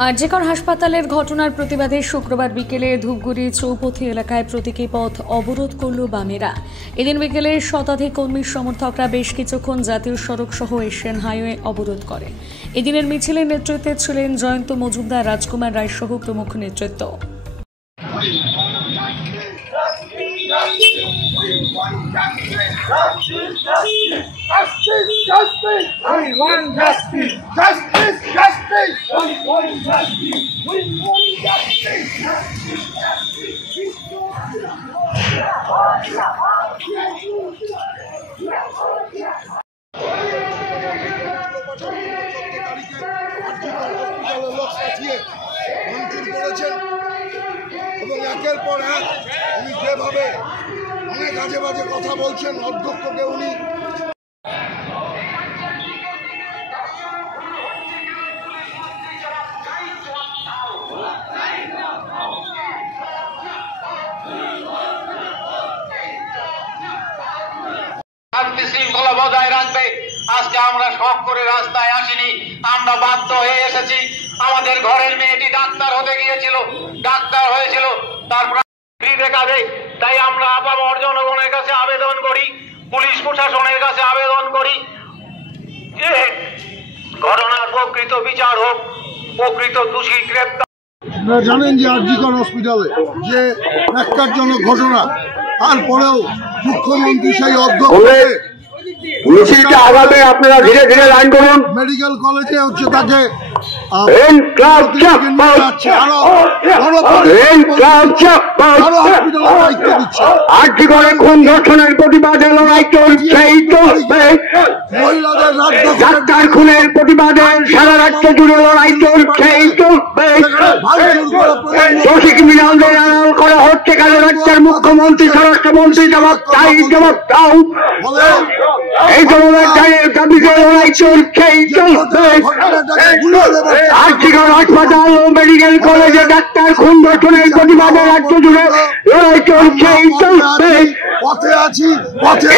আরজিকর হাসপাতালের ঘটনার প্রতিবাদে শুক্রবার বিকেলে ধূপগুড়ি চৌপথি এলাকায় প্রতীকী পথ অবরোধ করল বামেরা। এদিন বিকেলে শতাধিক কর্মী সমর্থকরা বেশ কিছুক্ষণ জাতীয় সড়ক সহ এশিয়ান হাইওয়ে অবরোধ করে। এদিনের মিছিলের নেতৃত্বে ছিলেন জয়ন্ত মজুমদার, রাজকুমার রায় সহ প্রমুখ নেতৃত্ব। এবং একের পর এক উনি যেভাবে অনেক আজে বাজে কথা বলছেন, অধ্যক্ষকে উনি শান্তি শৃঙ্খলা বজায় রাখবে। আজকে আমরা শখ করে রাস্তায় আসিনি, আমরা বাধ্য হয়ে এসেছি। আমাদের ঘরের মেয়েটি ডাক্তার হতে গিয়েছিল, ডাক্তার হয়েছিল, তারপর দেখাবে। তাই আমরা আপামর জনগণের কাছে আবেদন করি, পুলিশ প্রশাসনের কাছে আবেদন করি যে ঘটনার প্রকৃত বিচার হোক, প্রকৃত দোষী গ্রেপ্তার। আপনারা জানেন যে আরজিকর হসপিটালে যে ন্যাক্কারজনক ঘটনা, তারপরেও মুখ্যমন্ত্রী সেই অধ্যক্ষকে মিছিলটা আগামী আপনারা ধীরে ধীরে লাইন করুন। মেডিকেল কলেজে হচ্ছে তাকে আরজিকরে খুন ধর্ষণের প্রতিবাদে লড়াই চলছেই চলবে। ডাক্তার খুনের প্রতিবাদে সারা রাজ্য জুড়ে লড়াই চলছেই চলবে। দোষী ক্রিমিনালদের আড়াল করা হচ্ছে কেন? রাজ্যের মুখ্যমন্ত্রী, স্বরাষ্ট্রমন্ত্রী জবাব চাই, জবাব দাও। এই জবাবের দাবিতে লড়াই চলছেই চলবে। আরজিকর হাসপাতাল ও মেডিকেল কলেজে ডাক্তার খুন ধর্ষণের প্রতিবাদে রাজ্য জুড়ে লড়াই চলছেই চলবে। পথে আছি, পথে